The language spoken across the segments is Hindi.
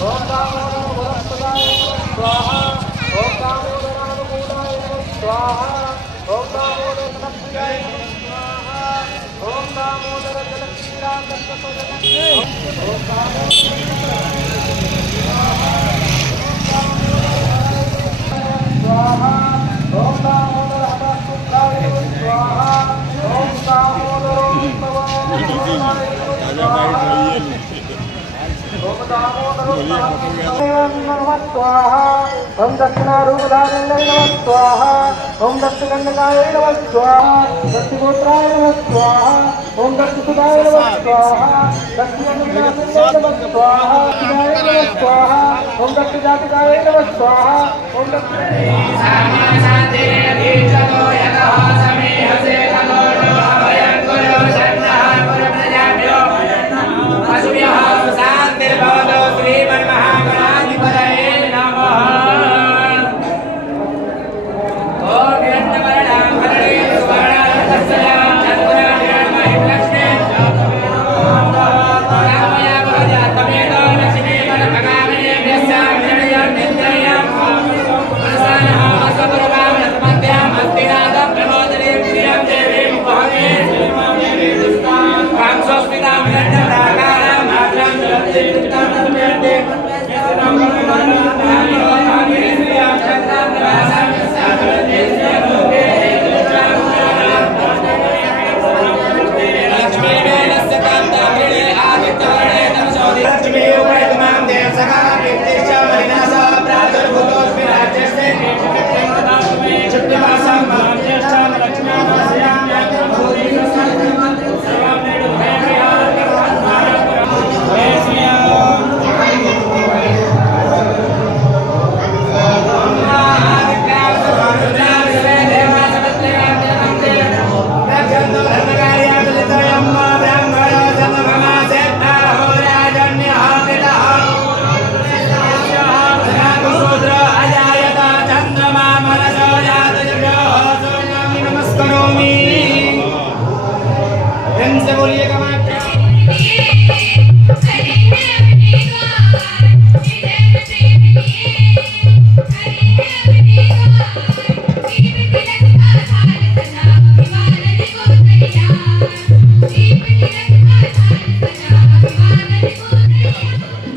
ओम दामोदर वरप्रदाय नमः स्वाहा। ओम दामोदरानुकूलाय नमः स्वाहा। ओम दामोदर प्रियाय नमः स्वाहा। ओम दामोदर जलक्रीडाकल्पसोदने ओम स्वाहा। ओम दामोदर हताशुद्धाय नमः स्वाहा। ओम दामोदरोत्तमाय स्वाहा। ओम स्वाहा। ओम दक्षिणारूपधारिण्यै नमः स्वाहा। ओम दक्षगंडकाय नमः स्वाहा। दक्षिणोत्राय नमः स्वाहा। ओम दक्षसुताय नमः स्वाहा। दक्षिणानुग्रहाय नमः स्वाहा। शिवाय नमः स्वाहा। ओम दक्षजातिकाय नमः स्वाहा। ओम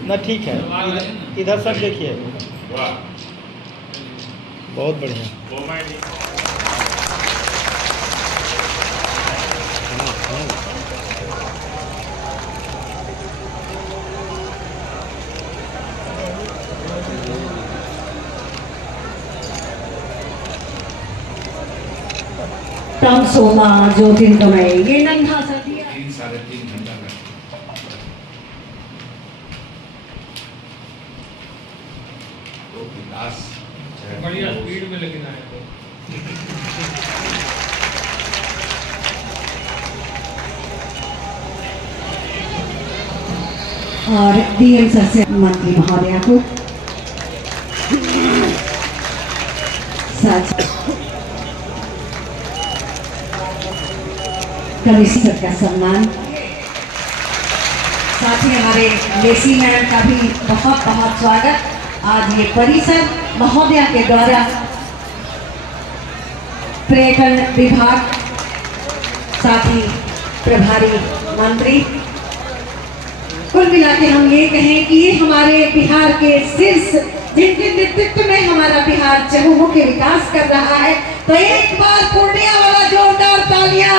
ना ठीक है, इधर सब देखिए, बहुत बढ़िया। तम सोमा ज्योतिर्गमय, ये नन्हा सा दिया 3-3.5 घंटा का तो विकास बढ़िया स्पीड में लेकिन आए तो और डीएम सर से मंत्री महोदया को कमिश्नर का सम्मान, साथ ही हमारे लेसी मैडम का भी बहुत बहुत स्वागत। आज ये परिसर महोदया के द्वारा पर्यटन विभाग, साथ ही प्रभारी मंत्री, कुल मिला के हम ये कहें कि ये हमारे बिहार के शीर्ष जिनके नेतृत्व में हमारा बिहार चहुमुखी विकास कर रहा है, तो एक बार पूर्णिया वाला जोरदार तालियां।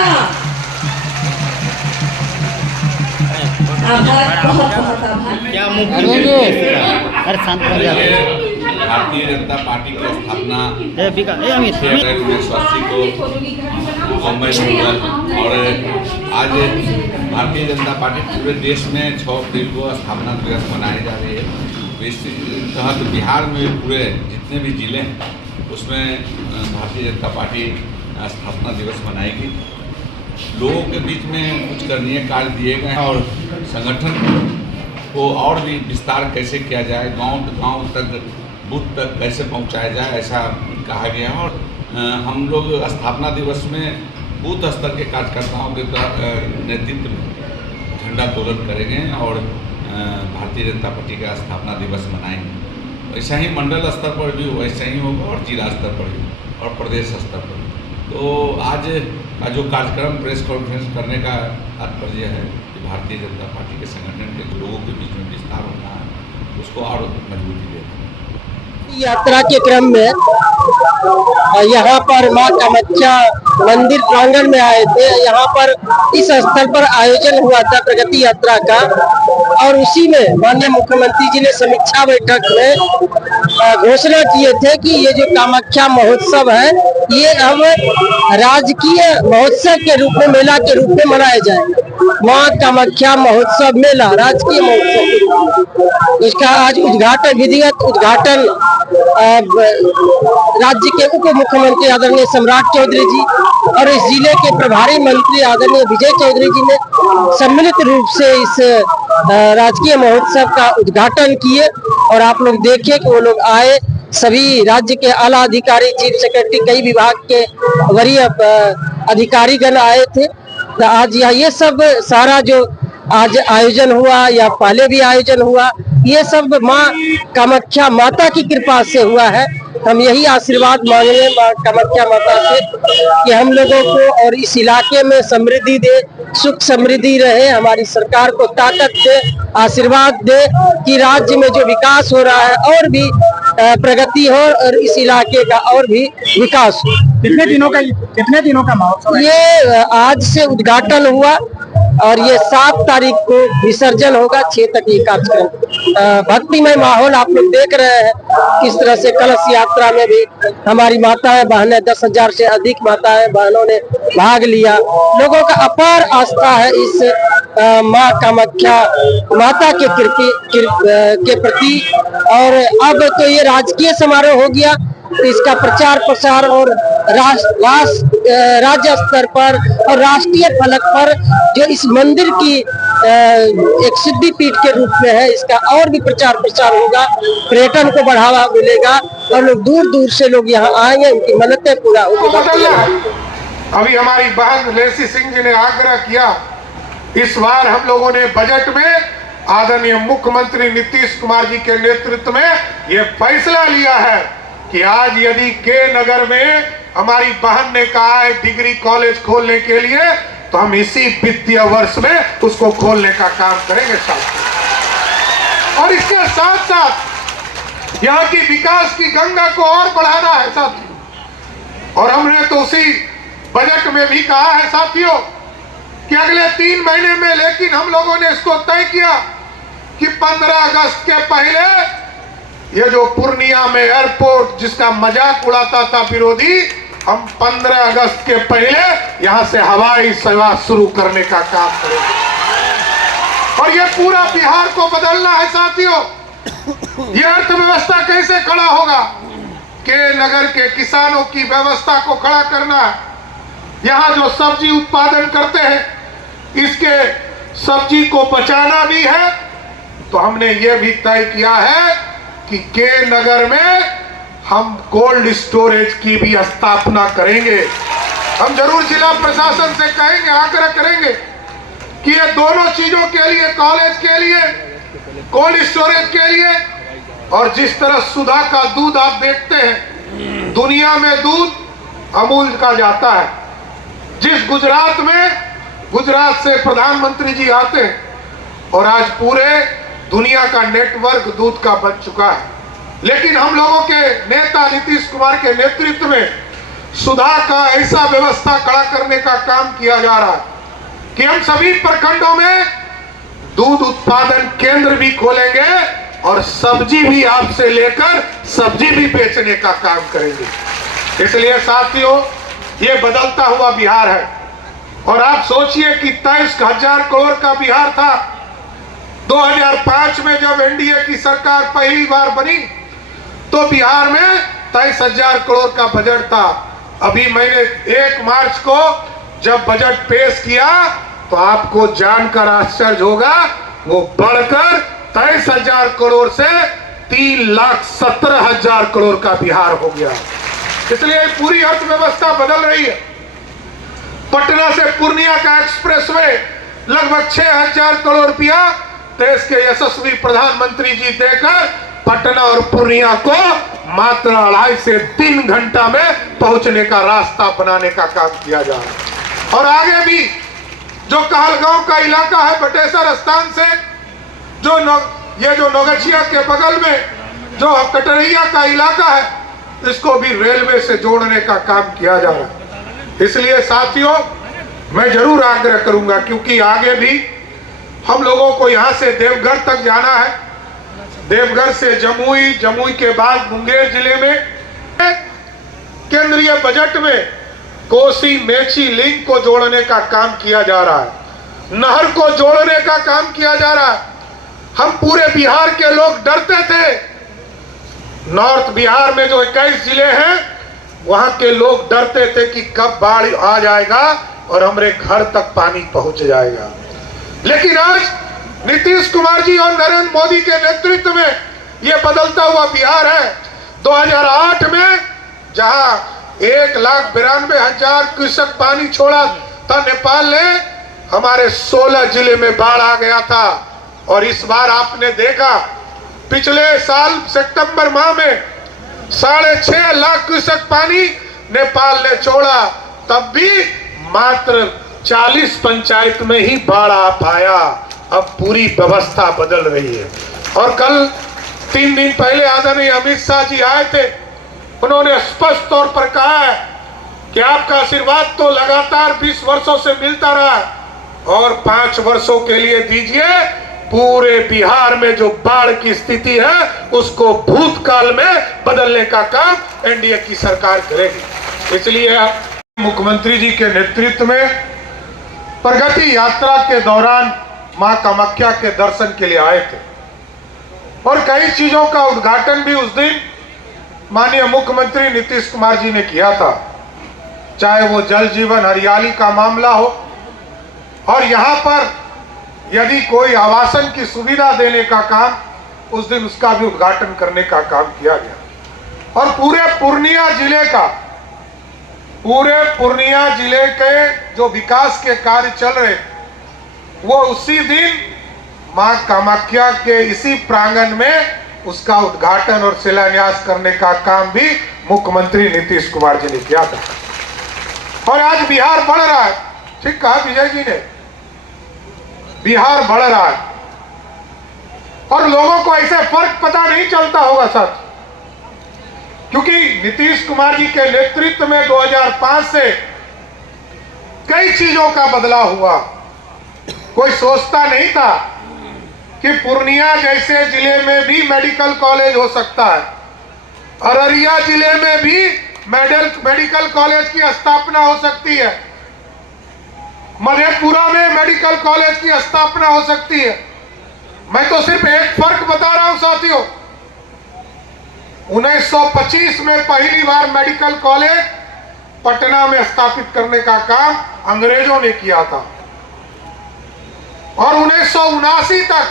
आभार, बहुत बहुत आभार। क्या मुख्य अरे शांत हो जाए। भारतीय जनता पार्टी की स्थापना अमित 6 अप्रैल 1980 को मुंबई में हुआ और आज भारतीय जनता पार्टी पूरे देश में 6 अप्रैल को स्थापना दिवस मनाई जा रही है। इस तहत बिहार में पूरे जितने भी जिले हैं उसमें भारतीय जनता पार्टी स्थापना दिवस मनाएगी। लोगों के बीच में कुछ करणीय कार्य दिए गए हैं और संगठन को और भी विस्तार कैसे किया जाए, गांव तक बूथ तक कैसे पहुंचाया जाए, ऐसा कहा गया है। और हम लोग स्थापना दिवस में बूथ स्तर के कार्यकर्ताओं के नेतृत्व में झंडा तोलन करेंगे और भारतीय जनता पार्टी का स्थापना दिवस मनाएंगे। वैसा ही मंडल स्तर पर भी वैसा ही होगा और जिला स्तर पर भी और प्रदेश स्तर पर भी। तो आज का जो कार्यक्रम प्रेस कॉन्फ्रेंस करने का तात्पर्य है कि भारतीय जनता पार्टी के संगठन के लोगों के बीच में विस्तार होना है, उसको और मजबूती देना है। यात्रा के क्रम में यहाँ पर मां कामाख्या मंदिर प्रांगण में आए थे। यहाँ पर इस स्थल पर आयोजन हुआ था प्रगति यात्रा का, और उसी में माननीय मुख्यमंत्री जी ने समीक्षा बैठक में घोषणा किए थे कि ये जो कामाख्या महोत्सव है ये अब राजकीय महोत्सव के रूप में, मेला के रूप में मनाया जाएगा। मां कामाख्या महोत्सव मेला राजकीय महोत्सव, उसका आज उद्घाटन, विधिवत उद्घाटन राज्य के उप मुख्यमंत्री आदरणीय सम्राट चौधरी जी और इस जिले के प्रभारी मंत्री आदरणीय विजय चौधरी जी ने सम्मिलित रूप से इस राजकीय महोत्सव का उद्घाटन किए। और आप लोग देखिए कि वो लोग आए, सभी राज्य के आला अधिकारी, चीफ सेक्रेटरी, कई विभाग के वरीय अधिकारीगण आए थे। तो आज ये सब सारा जो आज आयोजन हुआ या पहले भी आयोजन हुआ, ये सब मां कामाख्या माता की कृपा से हुआ है। हम यही आशीर्वाद मांग रहे हैं मां कामाख्या माता से कि हम लोगों को और इस इलाके में समृद्धि दे, सुख समृद्धि रहे, हमारी सरकार को ताकत दे, आशीर्वाद दे कि राज्य में जो विकास हो रहा है और भी प्रगति हो और इस इलाके का और भी विकास हो। कितने दिनों का महोत्सव है? ये आज से उद्घाटन हुआ और ये 7 तारीख को विसर्जन होगा। 6 तक ये कार्यक्रम, भक्तिमय माहौल आप लोग देख रहे हैं किस तरह से। कलश यात्रा में भी हमारी माताएं बहनें, 10,000 से अधिक माताएं बहनों ने भाग लिया। लोगों का अपार आस्था है इस मां कामाख्या माता के प्रति। और अब तो ये राजकीय समारोह हो गया, तो इसका प्रचार प्रसार और राज्य स्तर पर और राष्ट्रीय फलक पर जो इस मंदिर की एक सिद्धि पीठ के रूप में है, इसका और भी प्रचार प्रसार होगा, पर्यटन को बढ़ावा मिलेगा और लोग दूर दूर से लोग यहाँ आएंगे, उनकी मन्नतें पूरा होगी। अभी हमारी बहन लेसी सिंह जी ने आग्रह किया, इस बार हम लोगों ने बजट में आदरणीय मुख्यमंत्री नीतीश कुमार जी के नेतृत्व में ये फैसला लिया है कि आज यदि के नगर में हमारी बहन ने कहा है डिग्री कॉलेज खोलने के लिए, तो हम इसी वित्तीय वर्ष में उसको खोलने का काम करेंगे साथ। और इसके साथ साथ यहाँ की विकास की गंगा को और बढ़ाना है साथियों। और हमने तो उसी बजट में भी कहा है साथियों कि अगले 3 महीने में, लेकिन हम लोगों ने इसको तय किया कि 15 अगस्त के पहले ये जो पूर्णिया में एयरपोर्ट जिसका मजाक उड़ाता था विरोधी, हम 15 अगस्त के पहले यहां से हवाई सेवा शुरू करने का काम करेंगे। और ये पूरा बिहार को बदलना है साथियों। ये अर्थव्यवस्था कैसे खड़ा होगा? के नगर के किसानों की व्यवस्था को खड़ा करना है। यहाँ जो सब्जी उत्पादन करते हैं इसके सब्जी को बचाना भी है। तो हमने ये भी तय किया है कि के नगर में हम कोल्ड स्टोरेज की भी स्थापना करेंगे। हम जरूर जिला प्रशासन से कहेंगे, आग्रह करेंगे कि ये दोनों चीजों के लिए, कॉलेज के लिए, कोल्ड स्टोरेज के लिए, और जिस तरह सुधा का दूध आप देखते हैं, दुनिया में दूध अमूल का जाता है। जिस गुजरात में, गुजरात से प्रधानमंत्री जी आते हैं और आज पूरे दुनिया का नेटवर्क दूध का बन चुका है। लेकिन हम लोगों के नेता नीतीश कुमार के नेतृत्व में सुधा का ऐसा व्यवस्था खड़ा करने का काम किया जा रहा है कि हम सभी प्रखंडों में दूध उत्पादन केंद्र भी खोलेंगे और सब्जी भी आपसे लेकर सब्जी भी बेचने का काम करेंगे। इसलिए साथियों, ये बदलता हुआ बिहार है। और आप सोचिए कि 23,000 करोड़ का बिहार था 2005 में जब एनडीए की सरकार पहली बार बनी, तो बिहार में 23,000 करोड़ का बजट था। अभी मैंने 1 मार्च को जब बजट पेश किया तो आपको जानकर आश्चर्य होगा, वो बढ़कर 23,000 करोड़ से 3,17,000 करोड़ का बिहार हो गया। इसलिए पूरी अर्थव्यवस्था बदल रही है। पटना से पूर्णिया का एक्सप्रेसवे लगभग 6,000 करोड़ रुपया देश के यशस्वी प्रधानमंत्री जी देकर पटना और पूर्णिया को मात्र 2.5 से 3 घंटा में पहुंचने का रास्ता बनाने का काम किया जा रहा है। और आगे भी जो कहलगांव का इलाका है बटेश्वर स्थान से ये जो नौगछिया के बगल में जो कटरैया का इलाका है, इसको भी रेलवे से जोड़ने का काम किया जा रहा है। इसलिए साथियों, मैं जरूर आग्रह करूंगा, क्योंकि आगे भी हम लोगों को यहाँ से देवघर तक जाना है, देवघर से जमुई, जमुई के बाद मुंगेर जिले में केंद्रीय बजट में कोसी मेची लिंक को जोड़ने का काम किया जा रहा है, नहर को जोड़ने का काम किया जा रहा है। हम पूरे बिहार के लोग डरते थे, नॉर्थ बिहार में जो 21 जिले हैं वहां के लोग डरते थे कि कब बाढ़ आ जाएगा और हमारे घर तक पानी पहुंच जाएगा। लेकिन आज नीतीश कुमार जी और नरेंद्र मोदी के नेतृत्व में यह बदलता हुआ बिहार है। 2008 में जहां 1,92,000 क्यूसेक पानी छोड़ा था नेपाल ने, हमारे 16 जिले में बाढ़ आ गया था। और इस बार आपने देखा पिछले साल सितंबर माह में 6.5 लाख क्यूसेक पानी नेपाल ने छोड़ा, तब भी मात्र 40 पंचायत में ही बाढ़ आ पाया। अब पूरी व्यवस्था बदल रही है। और कल 3 दिन पहले आदरणीय अमित शाह जी आए थे, उन्होंने स्पष्ट तौर पर कहा है कि आपका आशीर्वाद तो लगातार 20 वर्षों से मिलता रहा और 5 वर्षों के लिए दीजिए, पूरे बिहार में जो बाढ़ की स्थिति है उसको भूतकाल में बदलने का काम एनडीए की सरकार करेगी। इसलिए मुख्यमंत्री जी के नेतृत्व में प्रगति यात्रा के दौरान मां कामाख्या के दर्शन के लिए आए थे और कई चीजों का उद्घाटन भी उस दिन माननीय मुख्यमंत्री नीतीश कुमार जी ने किया था, चाहे वो जल जीवन हरियाली का मामला हो और यहाँ पर यदि कोई आवासन की सुविधा देने का काम, उस दिन उसका भी उद्घाटन करने का काम किया गया। और पूरे पूर्णिया जिले के जो विकास के कार्य चल रहे, वो उसी दिन मां कामाख्या के इसी प्रांगण में उसका उद्घाटन और शिलान्यास करने का काम भी मुख्यमंत्री नीतीश कुमार जी ने किया था। और आज बिहार बढ़ रहा है, ठीक कहा विजय जी ने, बिहार बढ़ रहा है और लोगों को ऐसे फर्क पता नहीं चलता होगा सच, क्योंकि नीतीश कुमार जी के नेतृत्व में 2005 से कई चीजों का बदलाव हुआ। कोई सोचता नहीं था कि पूर्णिया जैसे जिले में भी मेडिकल कॉलेज हो सकता है, अररिया जिले में भी मेडिकल कॉलेज की स्थापना हो सकती है, मधेपुरा में मेडिकल कॉलेज की स्थापना हो सकती है। मैं तो सिर्फ एक फर्क बता रहा हूं साथियों, 1925 में पहली बार मेडिकल कॉलेज पटना में स्थापित करने का काम अंग्रेजों ने किया था और 1979 तक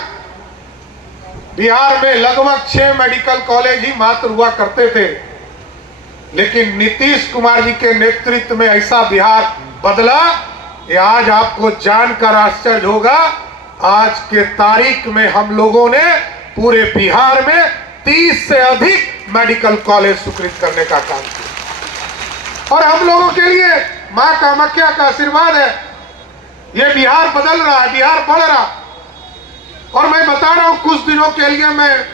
बिहार में लगभग 6 मेडिकल कॉलेज ही मात्र हुआ करते थे। लेकिन नीतीश कुमार जी के नेतृत्व में ऐसा बिहार बदला, ये आज आपको जानकर आश्चर्य होगा, आज के तारीख में हम लोगों ने पूरे बिहार में 30 से अधिक मेडिकल कॉलेज स्वीकृत करने का काम किया। और हम लोगों के लिए मां कामाख्या का आशीर्वाद है, ये बिहार बदल रहा है, बिहार बढ़ रहा। और मैं बता रहा हूं, कुछ दिनों के लिए मैं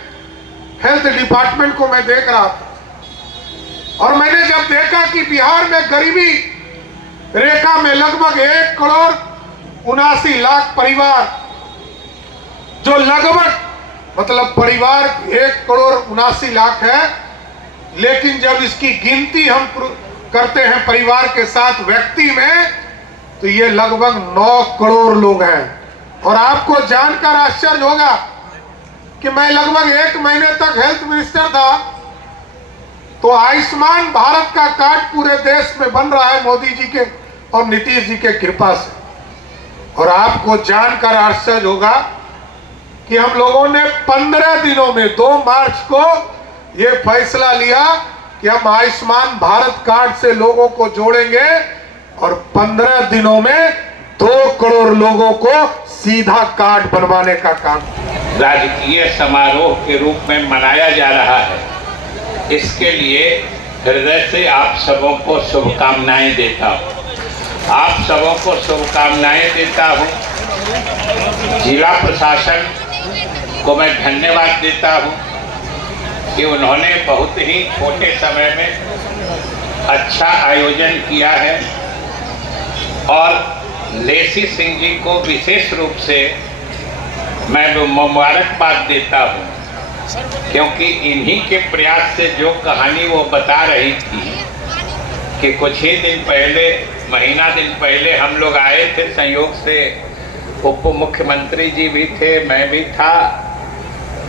हेल्थ डिपार्टमेंट को मैं देख रहा था और मैंने जब देखा कि बिहार में गरीबी रेखा में लगभग 1,79,00,000 परिवार, जो लगभग मतलब परिवार 1,79,00,000 है, लेकिन जब इसकी गिनती हम करते हैं परिवार के साथ व्यक्ति में, तो ये लगभग 9 करोड़ लोग हैं। और आपको जानकर आश्चर्य होगा कि मैं लगभग 1 महीने तक हेल्थ मिनिस्टर था, तो आयुष्मान भारत का कार्ड पूरे देश में बन रहा है मोदी जी के और नीतीश जी के कृपा से। और आपको जानकर आश्चर्य होगा कि हम लोगों ने 15 दिनों में 2 मार्च को ये फैसला लिया कि हम आयुष्मान भारत कार्ड से लोगों को जोड़ेंगे और 15 दिनों में 2 करोड़ लोगों को सीधा कार्ड बनवाने का काम राजकीय समारोह के रूप में मनाया जा रहा है। इसके लिए हृदय से आप सबों को शुभकामनाएं देता हूं। आप सबों को शुभकामनाएं देता हूं। जिला प्रशासन को मैं धन्यवाद देता हूं कि उन्होंने बहुत ही छोटे समय में अच्छा आयोजन किया है और लेसी सिंह जी को विशेष रूप से मैं मुबारकबाद देता हूँ, क्योंकि इन्हीं के प्रयास से जो कहानी वो बता रही थी कि कुछ ही दिन पहले, महीना दिन पहले हम लोग आए थे, संयोग से उप मुख्यमंत्री जी भी थे, मैं भी था।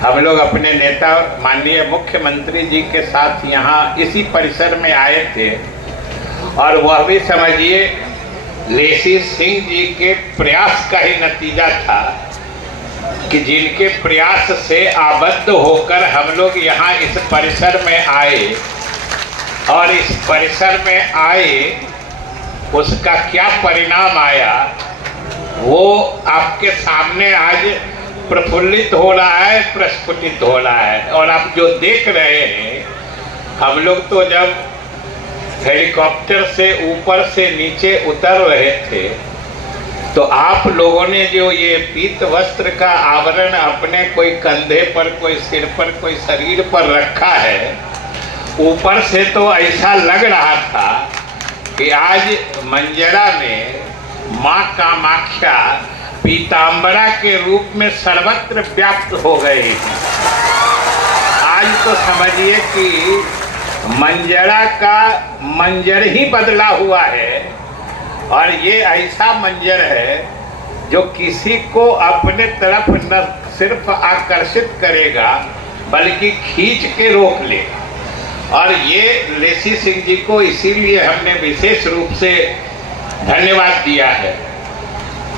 हम लोग अपने नेता माननीय मुख्यमंत्री जी के साथ यहाँ इसी परिसर में आए थे और वह भी समझिए लेसी सिंह जी के प्रयास का ही नतीजा था कि जिनके प्रयास से आबद्ध होकर हम लोग यहाँ इस परिसर में आए और इस परिसर में आए उसका क्या परिणाम आया वो आपके सामने आज प्रफुल्लित हो रहा है, प्रस्फुटित हो रहा है। और आप जो देख रहे हैं, हम लोग तो जब हेलीकॉप्टर से ऊपर से नीचे उतर रहे थे तो आप लोगों ने जो ये पीत वस्त्र का आवरण अपने कोई कंधे पर, कोई सिर पर, कोई शरीर पर रखा है, ऊपर से तो ऐसा लग रहा था कि आज मंजरा में माँ कामाख्या पीताम्बरा के रूप में सर्वत्र व्याप्त हो गई। आज तो समझिए कि मंजरा का मंजर ही बदला हुआ है और ये ऐसा मंजर है जो किसी को अपने तरफ न सिर्फ आकर्षित करेगा बल्कि खींच के रोक लेगा। और ये लेसी सिंह जी को इसीलिए हमने विशेष रूप से धन्यवाद दिया है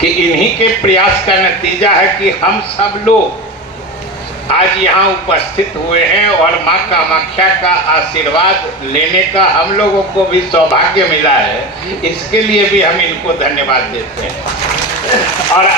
कि इन्हीं के प्रयास का नतीजा है कि हम सब लोग आज यहाँ उपस्थित हुए हैं और माँ कामाख्या का आशीर्वाद लेने का हम लोगों को भी सौभाग्य मिला है। इसके लिए भी हम इनको धन्यवाद देते हैं। और